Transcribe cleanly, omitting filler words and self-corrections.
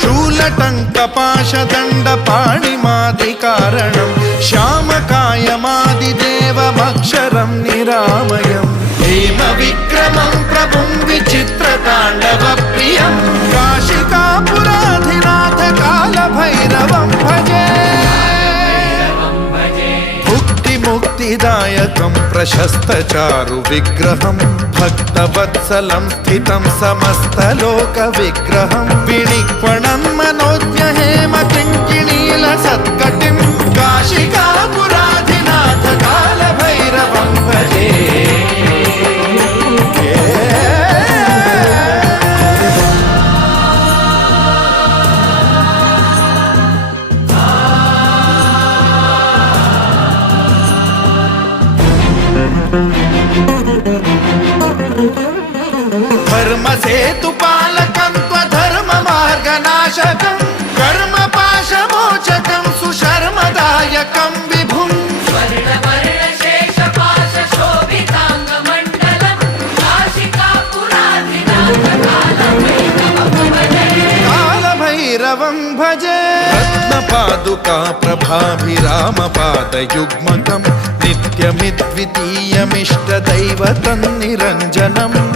शूलटङ्कपाशदण्डपाणिमादिकारणं श्यामकायमादिदेवमक्षरं निरामयं हेमविक्रमं प्रभुं विचित्रताण्डवप्रियं काशिकापुराधिनाथ कालभैरवं भजे मुक्तिदायकं प्रशस्तचारु विग्रहं भक्तवत्सलं स्थितं समस्तलोकविग्रहं विनिक्वणं मनोज्ञहेम किङ्किणीलसत्कटिं काशिकापुराधिनाथ कालभैरवं भजे धर्मसेतुपालकं त्वधर्ममार्गनाशकं कर्मपाशमोचकं सुशर्मदायकं विभुं कालभैरवं भजे रत्नपादुका प्रभाभिरामपादयुग्मकं नित्यमिद्वितीयमिष्टदैवतं निरञ्जनम्